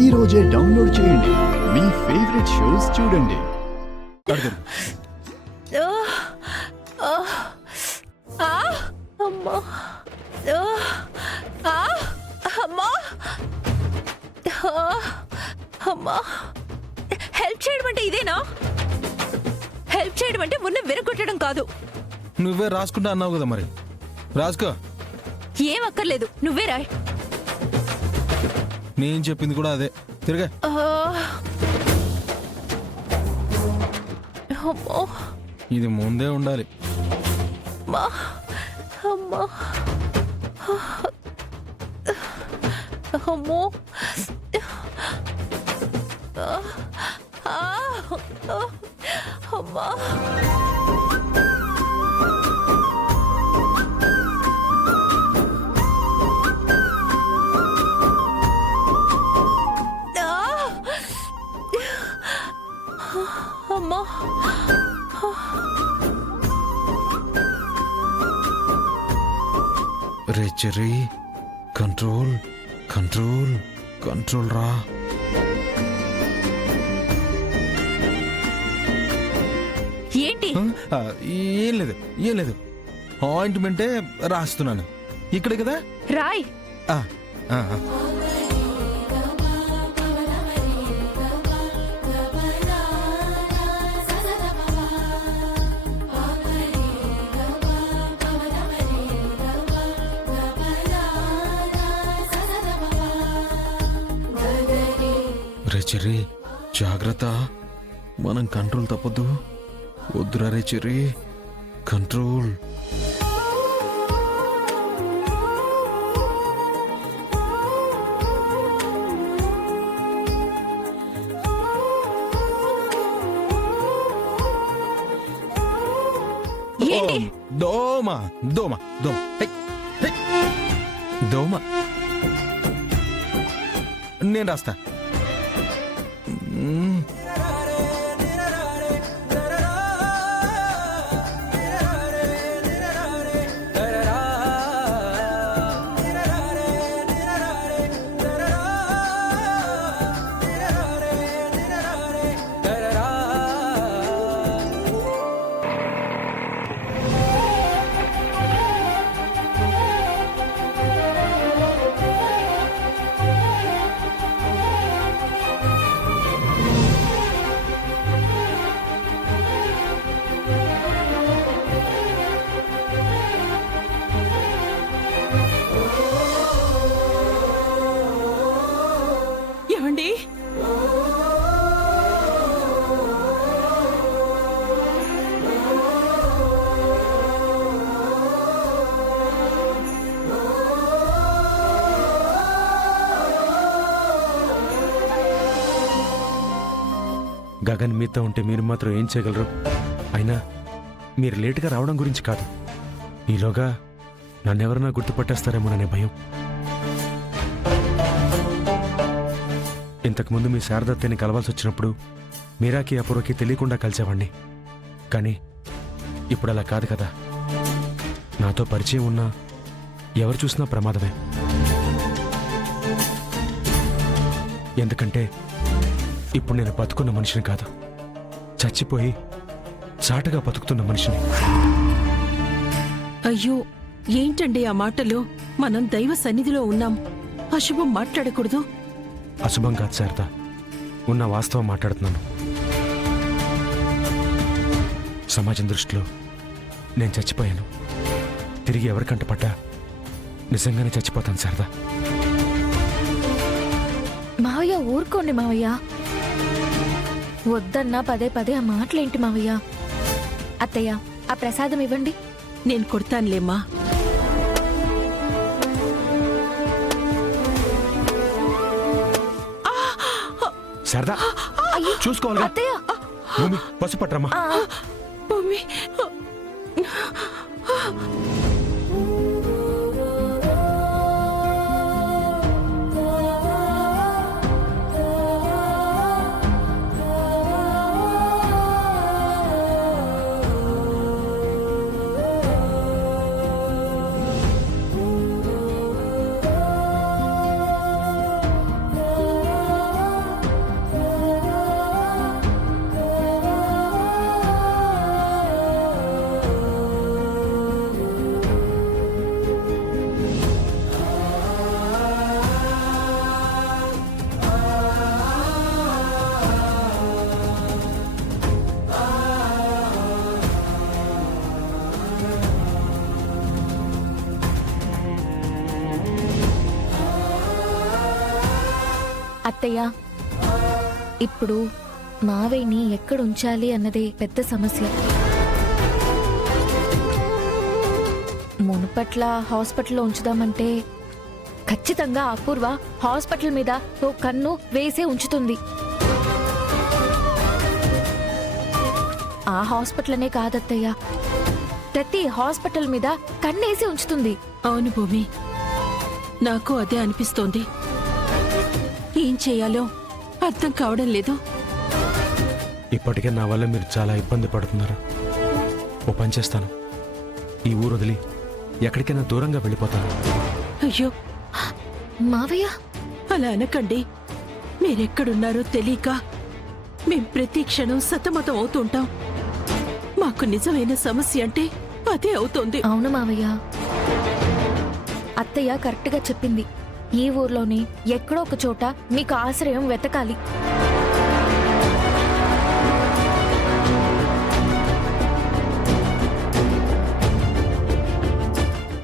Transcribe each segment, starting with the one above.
ఈ రోజే డౌన్లోడ్ చేయండి. మీ ఫేవరెట్ షోస్ చూడండి. హెల్ప్ చేయడం అంటే ఇదేనా? హెల్ప్ చేయడం అంటే ఉన్న విరగొట్టడం కాదు. నువ్వే రాసుకుంటా అన్నావు కదా, మరి రాసుకో. ఏం అక్కర్లేదు, నువ్వే రాయ్. నేను చెప్పింది కూడా అదే. తిరగా. ఇది ముందే ఉండాలి. అమ్మో, అమ్మా. అమ్మా, రే చెర్రీ, కంట్రోల్ కంట్రోల్ కంట్రోల్ రా. ఏంటి? ఏం లేదు, ఏం లేదు. ఆయింట్మెంటే రాస్తున్నాను. ఇక్కడ కదా, రాయ్. రే చెర్రీ, జాగ్రత్త. మనం కంట్రోల్ తప్పదు. వద్దురా రే చెర్రీ, కంట్రోల్. దోమ దోమ దోమ దోమ. నేను రాస్తా. ఏమండి? గగన్ మీతో ఉంటే మీరు మాత్రం ఏం చేయగలరు? అయినా మీరు లేటుగా రావడం గురించి కాదు, ఈలోగా నన్నెవరన్నా గుర్తుపట్టేస్తారేమోననే భయం. ఇంతకుముందు మీ శారదత్తని కలవాల్సి వచ్చినప్పుడు మీరాకి అపూర్వకి తెలియకుండా కలిసేవాణ్ణి. కానీ ఇప్పుడు అలా కాదు కదా. నాతో పరిచయం ఉన్నా ఎవరు చూసినా ప్రమాదమే. ఎందుకంటే ఇప్పుడు నేను బతుకున్న మనిషిని కాదు, చచ్చిపోయి చాటుగా బతుకుతున్న మనిషిని. అయ్యో, ఏంటండి ఆ మాటలు? మనం దైవ సన్నిధిలో ఉన్నాం, అశుభం మాట్లాడకూడదు. అశుభం కాదు శారద, ఉన్న వాస్తవం మాట్లాడుతున్నాను. సమాజం దృష్టిలో నేను చచ్చిపోయాను. తిరిగి ఎవరికంట పడ్డా నిజంగానే చచ్చిపోతాను శారద. మావయ్య ఊరుకోండి మావయ్య. వద్దన్నా పదే పదే ఆ మాటలేంటి మావయ్య? అత్తయ్య, ఆ ప్రసాదం ఇవ్వండి. నేను కొడతానులేమ్మా. శారద, చూసుకోవాలి. అత్తయ్య, భూమి పసు పట్టరమ్మా. మమ్మీ, అత్తయ్య, ఇప్పుడు మావయ్యని ఎక్కడ ఉంచాలి అన్నదే పెద్ద సమస్య. మునుపట్ల హాస్పిటల్లో ఉంచుదామంటే ఖచ్చితంగా అపూర్వ హాస్పిటల్ మీద ఓ కన్ను వేసే ఉంచుతుంది. ఆ హాస్పిటల్నే కాదత్తయ్య, ప్రతి హాస్పిటల్ మీద కన్నేసి ఉంచుతుంది. అవును భూమి, నాకు అదే అనిపిస్తోంది. ఏం చేయాలో అర్థం కావడం లేదు. ఇప్పటికే నా వల్ల మీరు చాలా ఇబ్బంది పడుతున్నారు. ఓ పని చేస్తాను, ఈ ఊరు వదిలి ఎక్కడికైనా దూరంగా వెళ్ళిపోతాను. అయ్యో, మావయ్య, అలా అనకండి. మీరెక్కడున్నారో తెలియక మేం ప్రతి క్షణం సతమతం అవుతుంటాం. మాకు నిజమైన సమస్య అంటే అదే అవుతోంది. అవును మావయ్య, అత్తయ్య కరెక్ట్గా చెప్పింది. ఈ ఊర్లోనే ఎక్కడో ఒక చోట మీకు ఆశ్రయం వెతకాలి.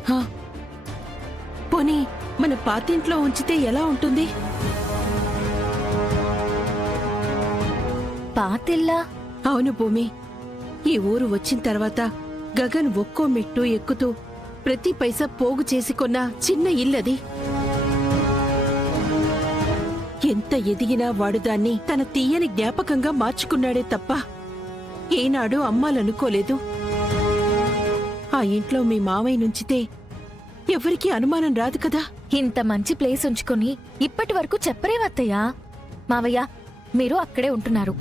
హా, పోనీ మన పాతింట్లో ఉంచితే ఎలా ఉంటుంది? పాతిల్లా? అవును భూమి, ఈ ఊరు వచ్చిన తర్వాత గగన్ ఒక్కో మెట్టు ఎక్కుతూ ప్రతి పైసా పోగు చేసి కొన్న చిన్న ఇల్లది. ఎంత ఎదిగినా వాడు దాన్ని తన తీయని జ్ఞాపకంగా మార్చుకున్నాడే తప్ప ఏనాడు అమ్మాలనుకోలేదు. ఆ ఇంట్లో మీ మావయ్య నుంచితే ఎవరికీ అనుమానం రాదు కదా. ఇంత మంచి ప్లేస్ ఉంచుకొని ఇప్పటి వరకు చెప్పరేవత్తయ్యా. మావయ్య, మీరు అక్కడే ఉంటున్నారు.